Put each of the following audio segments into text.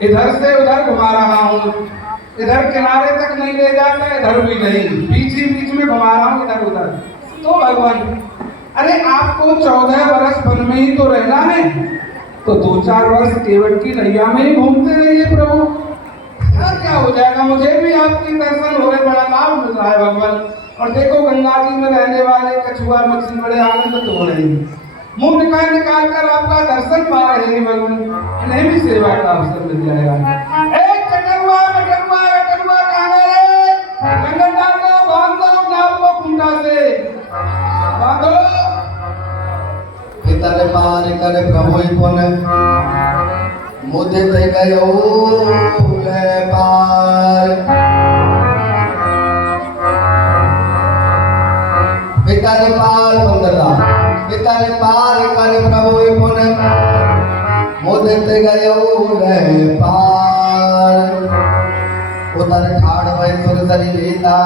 इधर से उधर घुमा रहा हूँ, इधर किनारे तक नहीं ले जाता, इधर भी नहीं, बीच ही बीच में घुमा रहा हूँ इधर उधर। तो भगवान, अरे आपको 14 वर्ष वन में ही तो रहना है, तो 2-4 वर्ष केवट की नैया में ही घूमते रहिए प्रभु। क्या हो जाएगा, मुझे भी आपकी दर्शन हो रहे, बड़ा लाभ मिल रहा है भगवान। और देखो गंगा जी में रहने वाले कछुआ मछली बड़े आनंद हो रहे हैं, मुंह निकाल कर आपका दर्शन पा रहे हैं भगवान, इन्हें भी सेवा का अवसर मिल जाएगा। एक कटरुआ कटरुआ कटरुआ कहाँ रे, गंगा का बांध दो नाव को कुंडा से बांधो। पितर पार कर प्रभु पुन मुझे ते गयो ले पार। पितर पार बंदला पितर पार कर प्रभु पुन मुझे ते गयो ले पार। उतर ठाड़ भय सुर सरी लेता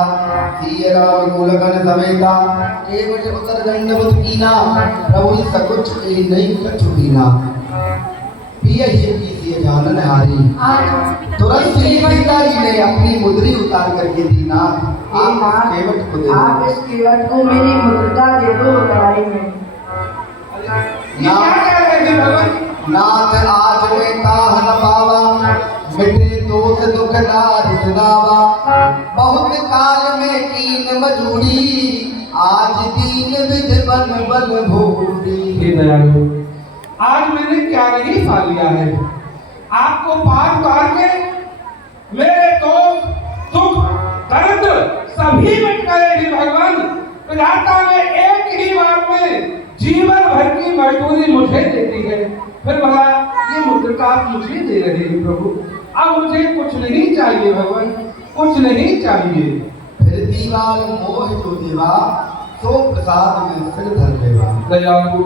सिय राम मूलगन समेता केवट उतर दंडवत कीना प्रभु सकुच ए नहीं कछु कीना। पिया ये कीजिए जानन हारी तुरंत श्री पिताजी ने अपनी मुद्री उतार करके दी ना आप केवट को दे। आप इस केवट को मेरी मुद्रा दे दो उतराई में। नाथ आज में काह न पावा मिटे दोष दुख दारिद्र दावा। बहुत काल में कीन मजूरी आज दीन विध बन बल भूरी। आज मैंने क्या नहीं पा लिया है, आपको पार पार के मेरे दोष दुख दर्द सभी मिट गए हैं भगवान। विधाता ने एक ही बार में जीवन भर की मजदूरी मुझे देती है, फिर भला ये मुद्रा आप मुझे दे रहे हैं प्रभु। अब मुझे कुछ नहीं चाहिए भगवान, कुछ नहीं चाहिए। फिर दीवार मोह जो देवा तो प्रसाद में सिर धर देवा। दयालु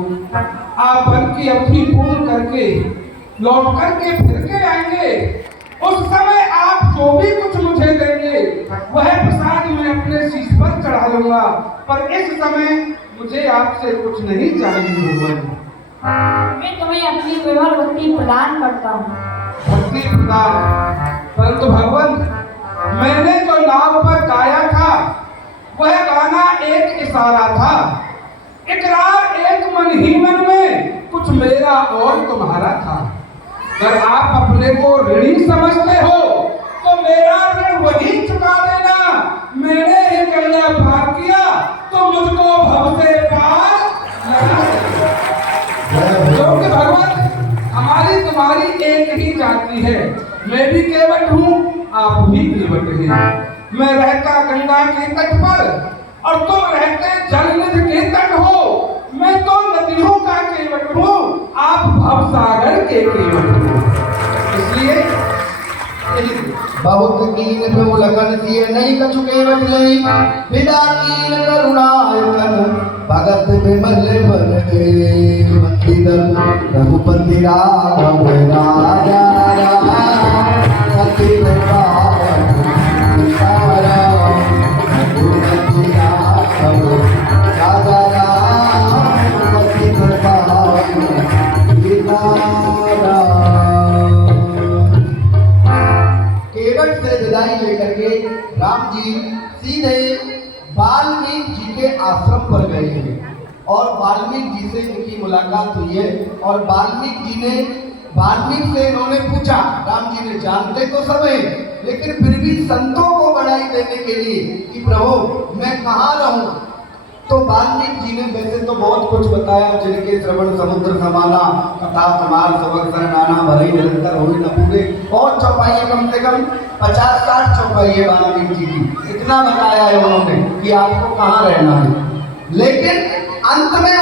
आप बन की अवधि पूर्ण करके लौट करके फिर के आएंगे, उस समय आप जो भी कुछ मुझे देंगे वह प्रसाद मैं अपने शीश पर चढ़ा लूंगा, पर इस समय मुझे आपसे कुछ नहीं चाहिए भगवान। मैं तुम्हें अपनी विमल भक्ति प्रदान करता हूँ। भक्ति प्रदान, परंतु भगवान मैंने जो नाव पर गाया था वह गाना एक इशारा था, इकरार एक मन ही मन में, कुछ मेरा और तुम्हारा था। अगर आप अपने को ऋणी समझते हो तो मेरा ऋण वही चुका देना। मैंने ये कहना पार किया तो मुझको भव से पार लगा देना। क्योंकि भगवान हमारी तुम्हारी एक ही जाति है, मैं भी केवट हूँ, आप भी केवट हैं। मैं रहता गंगा के तट पर और तुम रहते जलनिधि के तट हो। मैं तो नदियों का केवट हूँ, आप भवसागर के केवट हो। इसलिए बहुत कीन प्रभु लगन सिए नहीं कछु केवट लई, विदा कीन करुणायतन भगत विमल बन मंदिर रघुपति राघव राजा सती केवट से विदाई लेकर के राम जी सीधे वाल्मीकि जी के आश्रम पर गए हैं और वाल्मीकि जी से इनकी मुलाकात हुई है। और वाल्मीकि से इन्होंने पूछा, राम जी ने जानते तो सब है लेकिन फिर भी संतों को बढ़ाई देने के लिए कि प्रभु मैं कहाँ रहूं, तो वाल्मीकि जी ने वैसे तो बहुत कुछ बताया, जिनके श्रवण समुद्र समाना, कथा समार सबक शरणाना भले निरंतर हो न पूरे। बहुत चौपाई है, कम से कम 50-60 चौपाई है वाल्मीकि जी की। इतना बताया है उन्होंने कि आपको कहाँ रहना है, लेकिन अंत में